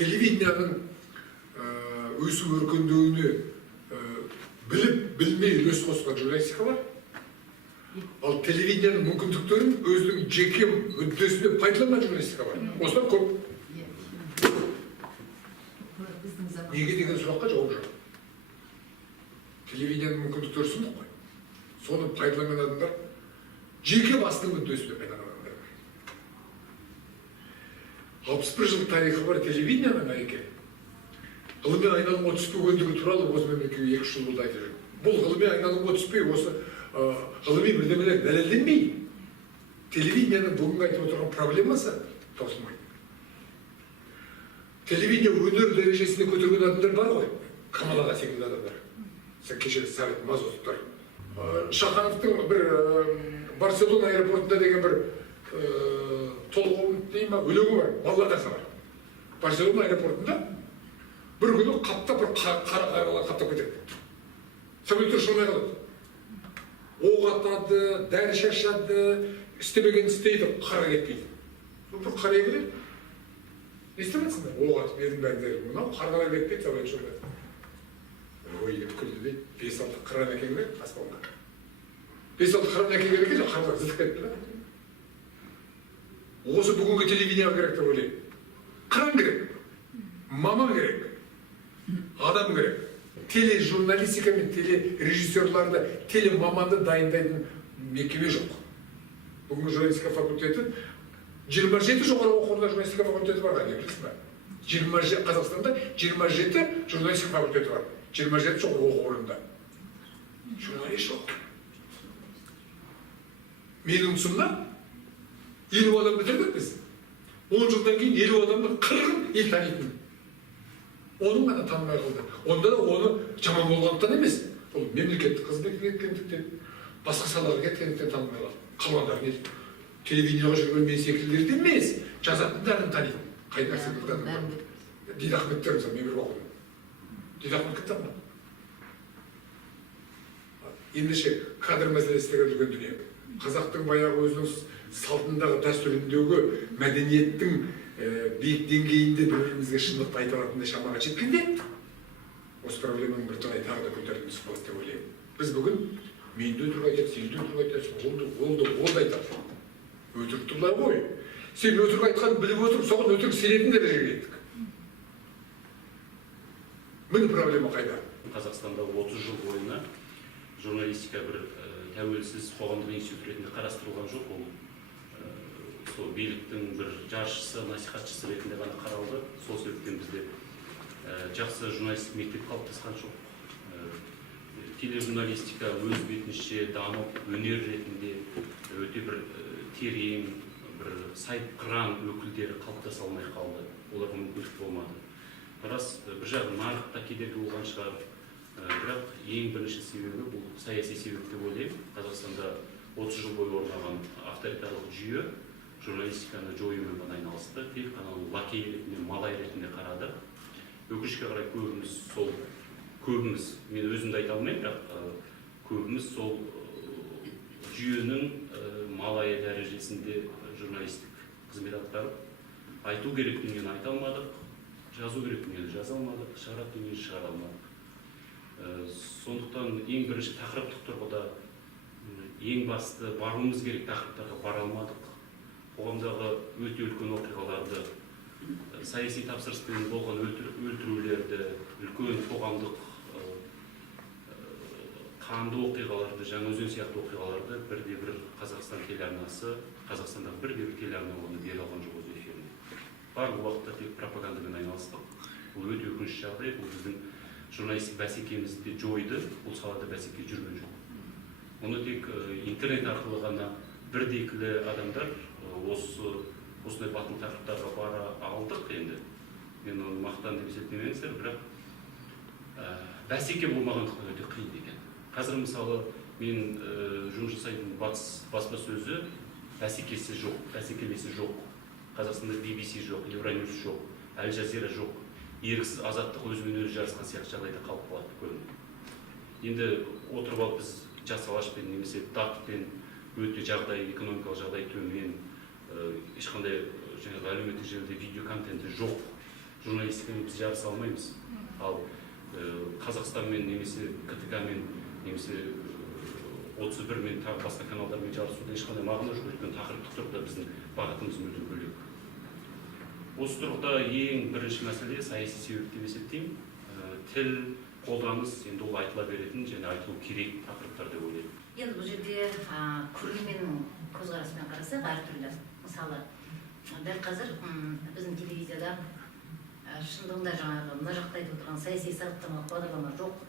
телевидениянын өсіп өркендеуіне біліп, білмей үлес қосқан журналистика бар. Ал телевидениянын мүмкіндіктерін өзінің жеке мүддесіне пайдаланған журналистика бар. Осылар көп. Неге деген сұраққа жауап жоқ. Телевидениянын мүмкіндіктері сұмдық қой. Соны пайдаланған адамдар жеке басының мүддесіне пайдаланған адамдар бар. 61 жыл тарихы бар телевидениянын әйке. Ғылыми айналымға түспегендігі туралы осы мемлекетке 2 жыл болды айтып жүр. Бұл ғылыми айналымға түспей, осы ғылыми бірдемелер дәлелденбей, телевидениянын бүгінгі айтып отырған проблемасы таусылмайды. Телевидение өнер дәрежесіне көтерген адамдар бар ғой, Камалаға секілді адамдар. Сен кеше Совет Мазутовтар. Шахановтың бір Барселона аэропортында деген бір толғауын дейін ма, өлеңі бар, балладасы бар. Барселона аэропортында бір күні қаптап, бір қара қаптап кетеді. Самолеттер ұшырмай қалады. Оқ атады, дәрі шашады, істемеген істейді, қара кетпейді. Бір қарай келеді. Не істемейсіңдер? Оқ атып, ердің бәріндері. Мынау қарғалай кетпейді, самолет ұшырмайды. Ой, деп күлді дейді. 5-6 қыран әкең керек, аспанға. 5-6 қыран әкең керек екен, қарғалай зытып кетті да. Осы бүгінгі телевидение керек деп ойлаймын. Қыран керек, маман керек. Адам керек. Тележурналистика мен телережиссерларды, телемаманды дайындайтын мекеме жоқ. Бүгінгі журналистика факультеті 27 жоғары оқу орнында журналистика факультеті бар, білесің ба? Қазақстанда 27 журналистика факультеті бар. 27 жоғары оқу орнында. Журналист жоқ. Менің тұсымда 50 адам бітірдік біз. 10 жылдан кейін 50 адамның 40-ын ел танитын. Оның ғана танымай қалды. Онда да оны жаман болғандықтан емес. Ол мемлекеттік қызметке кеткендіктен, басқа салаға кеткендіктен танымай қалды. Қалғандары не? Телевидениеға жүрген мен секілділерді емес, жазатындарын танитын. Қай нәрсе білген адам бар? Дид Ахметтер мысалы, мен бір оқыдым. Дид Ахмет кітап ма? Ендеше кадр мәселесі деген үлкен дүние. Қазақтың баяғы өзінің салтындағы, дәстүріндегі мәдениеттің биік деңгейінде бір-бірімізге шындықты айта алатындай шамаға жеткенде, осы проблеманың бір талай тағы да көтеріліп түсіп қалады деп ойлаймын. Біз бүгін мен де өтірік айтады, сен де өтірік айтасың, олды айтады. Өтірікті былай ғой. Сен өтірік айтқанын біліп отырып, соған өтірік сенетін дәрежеге жеттік. Міне проблема қайда? Қазақстанда 30 жыл бойына журналистика бір тәуелсіз қоғамдық институт ретінде қарастырылған жоқ. Ол сол биліктің бір жаршысы, насихатшысы ретінде ғана қаралды. Сол себептен бізде жақсы журналистік мектеп қалыптасқан жоқ. Тележурналистика өз бетінше дамып, өнер ретінде өте бір терең, бір сайыпқыран өкілдері қалыптаса алмай қалды. Оларға мүмкіндік болмады. Рас, бір жағы нарықта кедергі болған шығар. Бірақ ең бірінші себебі бұл саяси себеп деп ойлаймын. Қазақстанда 30 жыл бойы орнаған авторитарлық жүйе журналистиканы жоюмен ғана айналысты. Тек қана лакей ретінде, малай ретінде қарады. Өкінішке қарай көбіміз, мен өзімді айта алмаймын, бірақ көбіміз сол жүйенің малайы дәрежесінде журналистік қызмет атқарып, айту керек дүниені айта алмадық, жазу керек дүниені жаза алмадық, шығаратын дүниені шығара алмадық. Сондықтан ең бірінші тақырыптық тұрғыда ең басты баруымыз керек тақырыптарға бара алмадық. Қоғамдағы өте үлкен оқиғаларды, саяси тапсырыспен болған өлтірулерді, үлкен қоғамдық қанды оқиғаларды, Жаңаөзен сияқты оқиғаларды бірде-бір Қазақстан телеарнасы, Қазақстандағы бірде-бір телеарна оны бере алған жоқ өз эфиріне. Барлық уақытта тек пропагандамен айналыстық. Бұл өте өкінішті жағдай. Бұл біздің журналистік бәсекемізді жойды. Бұл салада бәсеке жүрген жоқ. Оны тек интернет арқылы ғана бірдейтілі адамдар осындай батыл тақырыптарға бара алдық енді. Мен оны мақтан деп есептемеңіздер, бірақ бәсеке болмағандықтан өте қиын екен. Қазір мысалы мен жұмыс жасайтын баспасөзі бәсекесі жоқ, бәсекелесі жоқ. Қазақстанда BBC жоқ, Евроньюс жоқ, Әл Жазира жоқ. Еріксіз азаттық өзімен өзі жарысқан сияқты жағдайда қалып қалады көрінеді. Енді отырып алып біз жас алашпен немесе датпен өте жағдай, экономикалық жағдай төмен, ешқандай әлеуметтік желіде видео контенті жоқ журналистикамен біз жарыса алмаймыз. Ал Қазақстанмен немесе КТК-мен немесе 31-мен тағы басқа каналдармен жарысуда ешқандай мағына жоқ, өйткені тақырыптық тұрғыда біздің бағытымыз мүлдем бөлек. Осы тұрғыда ең бірінші мәселе саяси себеп деп есептеймін. Тіл, қолданыс енді ол айтыла беретін және айтылу керек тақырыптар деп ойлаймын. Енді бұл жерде көрерменнің көзқарасымен қарасақ әртүрлі. Мысалы, дәл қазір біздің телевизияда шындығында жаңағы мына жақта айтып отырған саяси сараптамалық бағдарлама жоқ.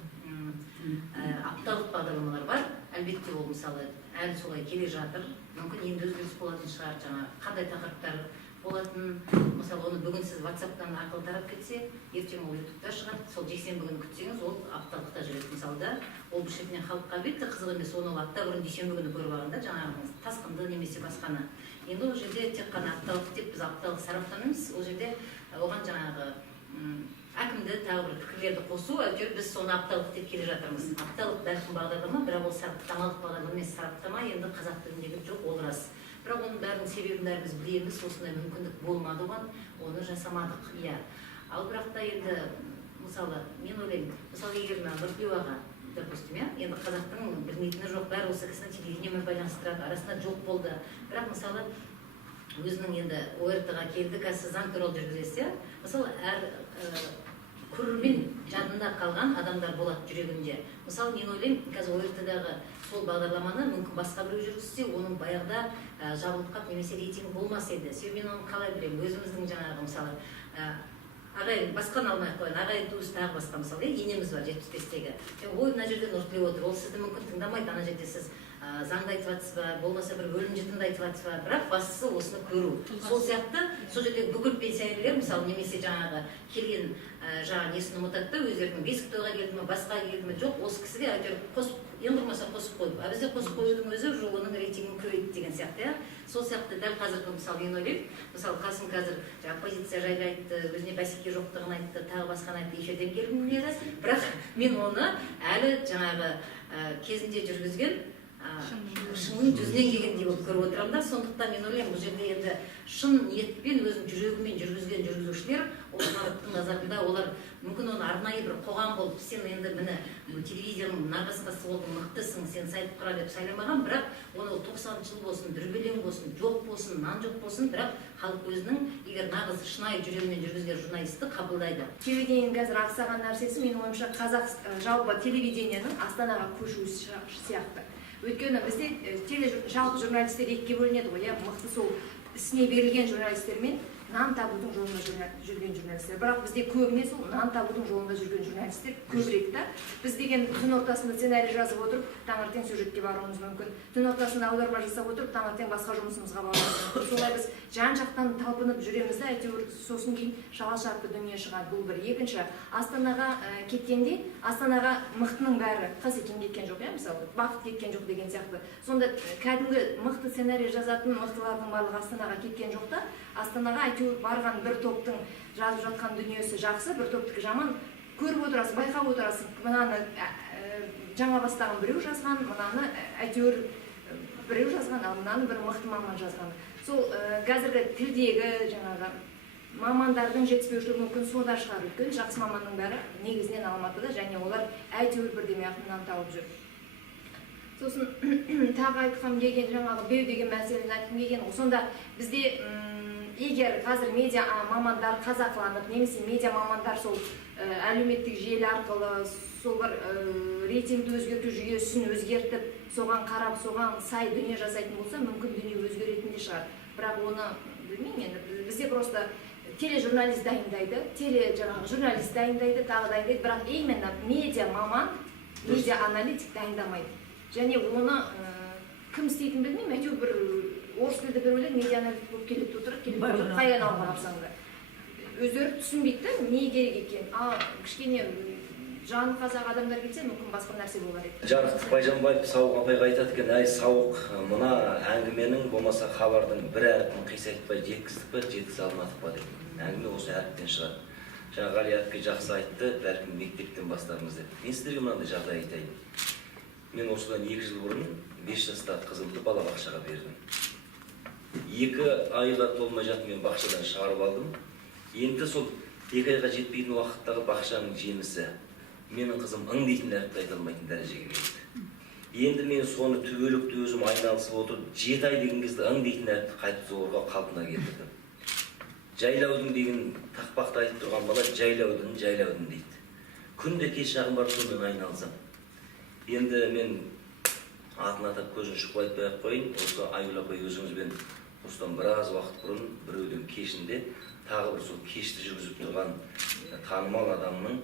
Апталық бағдарламалар бар. Әлбетте ол мысалы әлі солай келе жатыр. Мүмкін енді өзгеріс болатын шығар, жаңа қандай тақырыптар болатын. Мысалы, оны бүгін сіз WhatsApp-тан арқылы тарап кетсе, ертең ол YouTube-та шығады. Сол жексенбі күні күтсеңіз, ол апталықта жүреді. Мысалы да, ол бір шетінен халыққа әлбетте қызық емес, оны апта бұрын дүйсенбі күні көріп алғанда, жаңағы тасқынды немесе басқаны. Енді ол жерде тек қана апталық деп біз апталық сараптамаймыз. Ол жерде оған жаңағы әкімді тағы бір пікірлерді қосу, әйтеуір біз соны апталық деп келе жатырмыз. Апталық бәлкім бағдарлама, бірақ ол сараптамалық бағдарлама емес, сараптама енді қазақ тіліндегі жоқ, ол рас. Бірақ оның бәрінің себебін бәріміз білеміз, осындай мүмкіндік болмады оған, оны жасамадық. Иә. Ал бірақ та енді мысалы мен ойлаймын, мысалы егер Нұртілеуаға, допустим, енді қазақтың білмейтіні жоқ, бәрі осы кісіні телевидениемен байланыстырады, арасында жоқ болды. Бірақ мысалы өзінің енді ОРТ-ға келді, қазір заң туралы жүргізілсе, мысалы әр көрермен жадында қалған адамдар болады жүрегінде. Мысалы мен ойлаймын, қазір ОРТ-дағы сол бағдарламаны мүмкін басқа біреу жүргізсе, оның баяғыда жабылып қалып немесе рейтинг болмас еді. Себебі мен оны қалай білемін? Өзіміздің жаңағы мысалы ағайын басқаны алмай ақ қояйын, ағайын туыс тағы басқа мысалы енеміз бар 75-тегі. Ой, мына жерде Нұртілеу отыр, ол сізді мүмкін тыңдамайды, ана жерде сіз заңды айтып жатсыз ба, болмаса бір өлім жітімді айтып жатсыз ба, бірақ бастысы осыны көру. Сол сияқты сол жерде бүкіл пенсионерлер мысалы немесе жаңағы келген жаңағы несін ұмытады да, өздерінің бесік тойға келді ме, басқа келді ме, жоқ, осы кісіге әйтеуір қосып, ең құрмаса қосып қойып, бізде қосып қоюдың өзі уже оның рейтингін көбейтті деген сияқты. Сол сияқты дәл қазіргі мысалы мен ойлаймын, мысалы Қасым қазір оппозиция жайлы айтты, өзіне бәсеке жоқтығын айтты, тағы басқаны айтты, эфирден келгім келеді, бірақ мен оны әлі жаңағы кезінде жүргізген шынның жүзінен келгендей болып көріп отырамын да. Сондықтан мен ойлаймын, бұл жерде енді шын ниетпен өзінің жүрегімен жүргізген жүргізушілер, ол нарықтың назарында олар мүмкін оны арнайы бір қоғам болып, сен енді міне телевизияның нарқасқасы болдың, мықтысың, сен сайт құра деп сайламаған, бірақ оны 90 жыл болсын, дүрбелең болсын, жоқ болсын, нан жоқ болсын, бірақ халық өзінің егер нағыз шынайы жүрегімен жүргізген журналисті қабылдайды. Телевидениенің қазір ақсаған нәрсесі менің ойымша қазақ жалпы телевидениенің Астанаға көшуі сияқты. Өйткені бізде жалпы журналистер екіге бөлінеді ғой, мықты сол ісіне берілген журналистер мен нан табудың жолында жүрген журналистер. Бірақ бізде көбіне сол нан табудың жолында жүрген журналистер көбірек та. Біз деген түн ортасында сценарий жазып отырып, таңертең сюжетке баруымыз мүмкін. Түн ортасында аударма жасап отырып, таңертең басқа жұмысымызға баруымыз мүмкін. Солай біз жан-жақтан талпынып жүреміз да, әйтеуір сосын кейін шала-шарпы дүние шығады. Бұл бір. Екінші, Астанаға кеткенде, Астанаға мықтының бәрі Қасекең кеткен жоқ, мысалы, Бақыт кеткен жоқ деген сияқты. Сонда кәдімгі мықты сценарий жазатын мықтылардың барлығы Астанаға кеткен жоқ та, Астанаға әйтеуір барған бір топтың жазып жатқан дүниесі жақсы, бір топтікі жаман. Көріп отырасың, байқап отырасың, мынаны жаңа бастаған біреу жазған, мынаны әйтеуір біреу жазған, ал мынаны бір мықты маман жазған. Сол қазіргі тілдегі жаңағы мамандардың жетіспеушілігі мүмкін сода шығар. Өйткені жақсы маманның бәрі негізінен Алматыда, және олар әйтеуір бірдеме артынан тауып жүр. Сосын тағы айтқым келген жаңағы беу деген мәселені айтқым келген. Сонда бізде егер қазір медиа мамандар қазақланып, немесе медиа мамандар сол әлеуметтік желі арқылы сол бір рейтингті өзгерту жүйесін өзгертіп, соған қарап, соған сай дүние жасайтын болса, мүмкін дүние өзгеретін де шығар. Бірақ оны білмеймін енді. Бізде просто тележурналист дайындайды, журналист дайындайды, тағы дайындайды, бірақ именно медиа маман, медиа аналитик дайындамайды. Және оны кім істейтін білмеймін, әйтеуір бір орыс тілді бір ойлайды, медиа аналитик болып келеді отырып, қай айналымға барсаң да. Өздері түсінбейді, не керек екен. Кішкене жаны қазақ адамдар келсе, мүмкін басқа нәрсе болар еді. Жарықтық Байжанбаев Сауық апайға айтады екен, әй Сауық, мына әңгіменің болмаса хабардың бір әріпін қисайтпай жеткіздік па, жеткізе алмадық па деп. Әңгіме осы әріптен шығады. Жаңа Ғали әпке жақсы айтты, бәлкім мектептен бастарымыз деп. Мен сіздерге мынандай жағдай айтайын. Мен осыдан 2 жыл бұрын 5 жастағы қызымды балабақшаға бердім. 2 айға толмай жатып мен бақшадан шығарып алдым. Енді сол 2 айға жетпейтін уақыттағы бақшаның жемісі менің қызым ың дейтін әріпті айта алмайтын дәрежеге келді. Енді мен соны түбелікті өзім айналысып отырып 7 ай деген кезде ың дейтін әріпті қайтып зорға қалпына келтірдім. Жайлаудың деген тақпақты айтып тұрған бала жайлаудың дейді. Күнде кеш жағын барып сонымен айналысам. Енді мен атын атап көзін шұқып айтпай-ақ қойын, осы Айгүл апай өзіңізбен осыдан біраз уақыт бұрын біреудің кешінде тағы бір сол кешті жүргізіп тұрған танымал адамның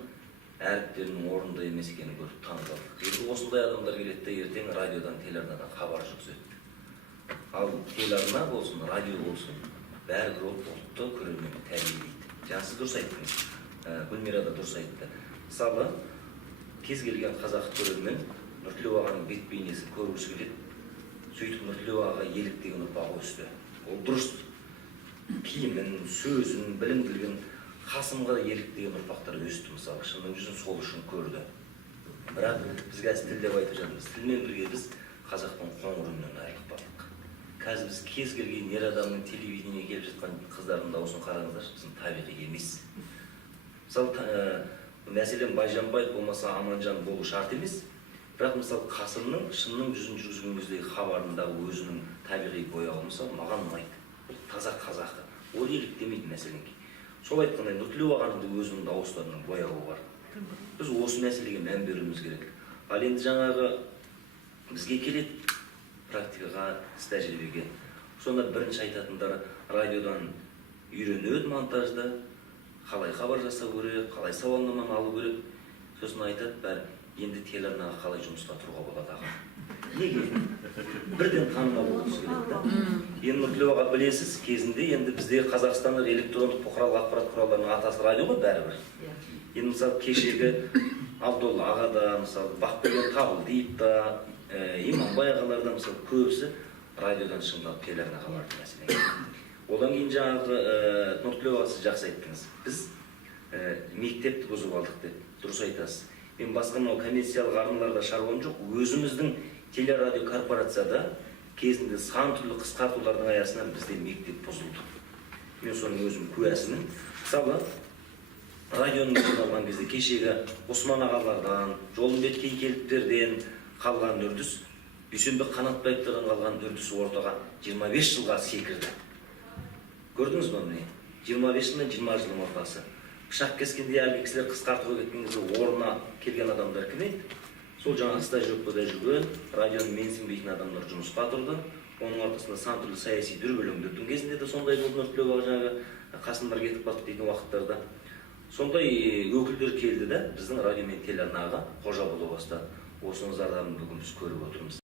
әріптерінің орында емес екенін көріп таңғалдық. Енді осындай адамдар келеді де ертең радиодан, телеарнадан хабар жүргізеді. Ал телеарна болсын, радио болсын, бәрібір ұлтты көрерменді тәрбиелейді. Жаңа сіз дұрыс айттыңыз, Гүлмира да дұрыс айтты. Мысалы, кез келген қазақ көрермен Нұртілеу ағаның бет бейнесін көргісі келеді. Сөйтіп Нұртілеу ағаға еліктеген ұрпағы өсті. Ол дұрыс. Киімін, сөзін, білімділігін Қасымға да еліктеген ұрпақтар өсті мысалы. Шынның жүзін сол үшін көрді. Бірақ біз қазір тіл деп айтып жатырмыз. Тілмен бірге біз қазақтың қоңыр үнінен айырылып. Қазір біз кез келген ер адамның телевидениеге келіп жатқан қыздардың дауысын қараңыздаршы, біздің табиғи емес. Мысалы, мәселен Байжанбай болмаса Аманжан болу шарт емес. Бірақ мысалы Қасымның шынның жүзін жүргізген кездегі хабарындағы өзінің табиғи бояуы мысалы маған ұнайды. Ол таза қазақы. Ол еліктемейді мәселенге. Сол айтқандай Нұртілеу ағаның да өзінің дауыстарының бояуы бар. Біз осы мәселеге мән беруіміз керек. Ал енді жаңағы бізге келеді практикаға, іс тәжірибеге. Сонда бірінші айтатындары радиодан үйренеді монтажда, қалай хабар жасау керек, қалай сауалнаманы алу керек. Сосын айтады бәрі, енді телеарнаға қалай жұмысқа тұруға болады аға. Неге? Бірден танымал болуымыз керек та. Енді Нұртілеу аға білесіз, кезінде енді бізде Қазақстанда электрондық бұқаралық ақпарат құралдарының атасы радио ғой бәрібір. Енді мысалы кешегі Абдолла аға да, мысалы Бақберген Табылдиев та, Иманбай ағаларда мысалы көбісі радиодан шыңдалып телеарнаға барды мәселеге. Одан кейін жаңағы Нұртілеу аға сіз жақсы айттыңыз. Біз мектепті бұзып алдық деп дұрыс айтасыз. Мен басқа мынау коммерциялық арналарда шаруам жоқ. Өзіміздің телерадио корпорацияда кезінде сан түрлі қысқартулардың аясынан бізде мектеп бұзылды. Мен соның өзім куәсімін. Мысалы, радионың алған кезде кешегі Осман ағалардан, Жолымбет Кейкеліптерден қалған үрдіс, Дүйсенбек Қанатбаевтардан қалған үрдіс ортаға 25 жылға секірді. Көрдіңіз бе міне? 25 жыл мен 20 жылдың ортасы. Пышақ кескенде әлгі кісілер қысқартуға кеткен кезде орнына келген адамдар кім еді? Сол жаңағы стажировкада жүрген, радионы менсінбейтін адамдар жұмысқа тұрды. Оның ортасында сан түрлі саяси дүрбелеңдердің кезінде де сондай болды. Нұртілеу аға жаңағы Қасымдар кетіп қалды дейтін уақыттарда. Сондай өкілдер келді де біздің радио мен телеарнаға қожа бола бастады. Осының зардабын бүгін біз көріп отырмыз.